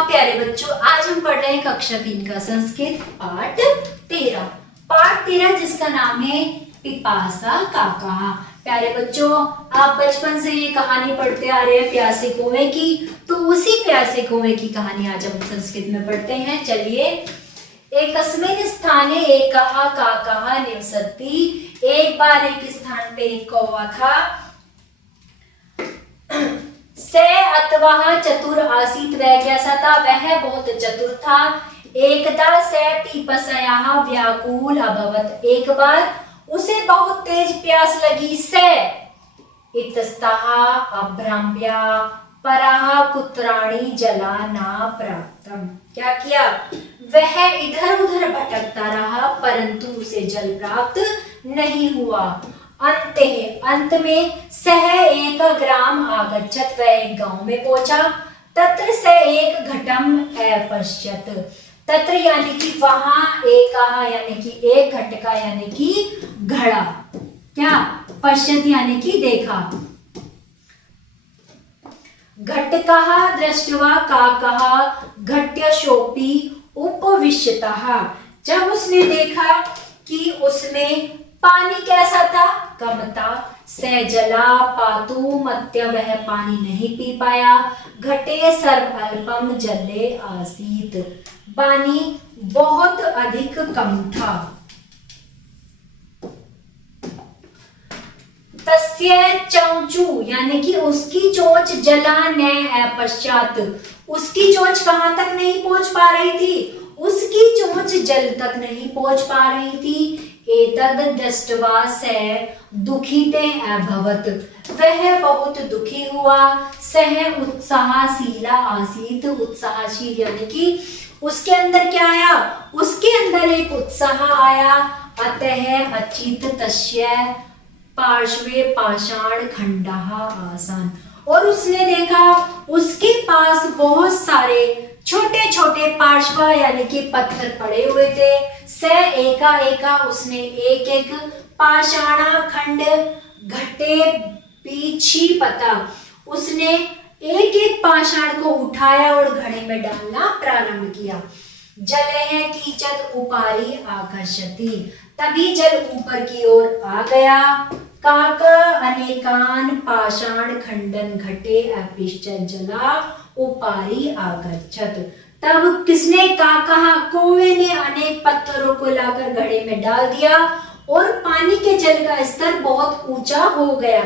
हाँ प्यारे बच्चों, आज हम पढ़ रहे हैं कक्षा 3 का संस्कृत पाठ 13। पाठ 13 जिसका नाम है पिपासा काका। प्यारे बच्चों, आप बचपन से ये कहानी पढ़ते आ रहे हैं प्यासे कुएं की, तो उसी प्यासे कुएं की कहानी आज हम संस्कृत में पढ़ते हैं। चलिए। एकस्मिन् स्थाने एकः काकः निवसति। एक बार एक स्थान पे एक कौवा था। से अथवा चतुर आसीत, वह कैसा था? वह बहुत चतुर था। एकदा से पीपसयाः व्याकुल अभवत्, एक बार उसे बहुत तेज प्यास लगी। से इतस्तः अभ्राम्य परः कुत्राणि जला न प्राप्तम्, क्या किया? वह इधर उधर भटकता रहा परंतु उसे जल प्राप्त नहीं हुआ। अंत में सह एक ग्राम आगच्छत, वह एक गांव में पहुंचा। तत्र से एक घटम अपश्यत, तत्र यानी कि वहां एक यानी कि एक घटका यानी कि घड़ा, क्या? पश्यत यानी कि देखा। घटकः दृष्ट्वा काकः घट्यशोपि उपविश्यतः, जब उसने देखा कि उसमें पानी कैसा था? कम था। से जला पातु मत्य, वह पानी नहीं पी पाया। घटे सर्व अल्पम जले आसीत, पानी बहुत अधिक कम था। तस्य चौचु यानी कि उसकी चोंच जला न अपश्चात, उसकी चोंच कहां तक नहीं पहुंच पा रही थी? उसकी चोंच जल तक नहीं पहुंच पा रही थी। एतद दृष्ट्वा से दुखिते अभवत्, वह बहुत दुखी हुआ। सह उत्साहशीला आसीत, उत्साहशील यानी कि उसके अंदर क्या आया? उसके अंदर एक उत्साह आया। अतः अचित तस्य पार्श्वे पाषाण खंडः आसन, और उसने देखा उसके पास बहुत सारे छोटे छोटे पार्श्व यानी कि पत्थर पड़े हुए थे। से एका उसने एक एक पाषाणा खंड घटे पीछी पता, उसने एक एक पाषाण को उठाया और घड़े में डालना प्रारंभ किया। जले कीचत उपारी आकर्षति, तभी जल ऊपर की ओर आ गया। काका अनेकान पाषाण खंडन घटे अपिश्च जला उपारी आगच्छत, तब किसने? काका कौवे ने अनेक पत्थरों को लाकर घड़े में डाल दिया और पानी के जल का स्तर बहुत ऊंचा हो गया।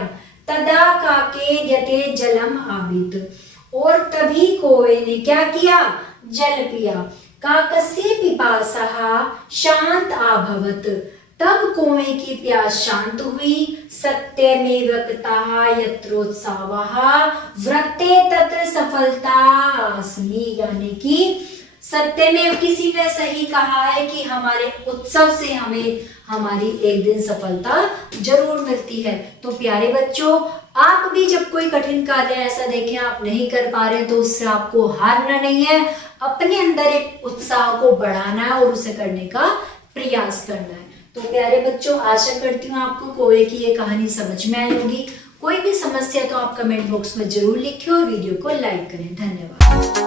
तदा काके यते जलम आबित, और तभी कौवे ने क्या किया? जल पिया। काकस्य पिपासः शांत अभवत्, तब कौवे की प्यास शांत हुई। सत्यमेव कथाः यत्रोत्साहः वृत्ते तत्र सफलता अस्मि, यानी कि सत्य में किसी ने सही कहा है कि हमारे उत्सव से हमें हमारी एक दिन सफलता जरूर मिलती है। तो प्यारे बच्चों, आप भी जब कोई कठिन कार्य ऐसा देखें आप नहीं कर पा रहे तो उससे आपको हारना नहीं है, अपने अंदर एक उत्साह को बढ़ाना है और उसे करने का प्रयास करना है। तो प्यारे बच्चों, आशा करती हूँ आपको कौवे की ये कहानी समझ में आई होगी। कोई भी समस्या तो आप कमेंट बॉक्स में जरूर लिखें और वीडियो को लाइक करें। धन्यवाद।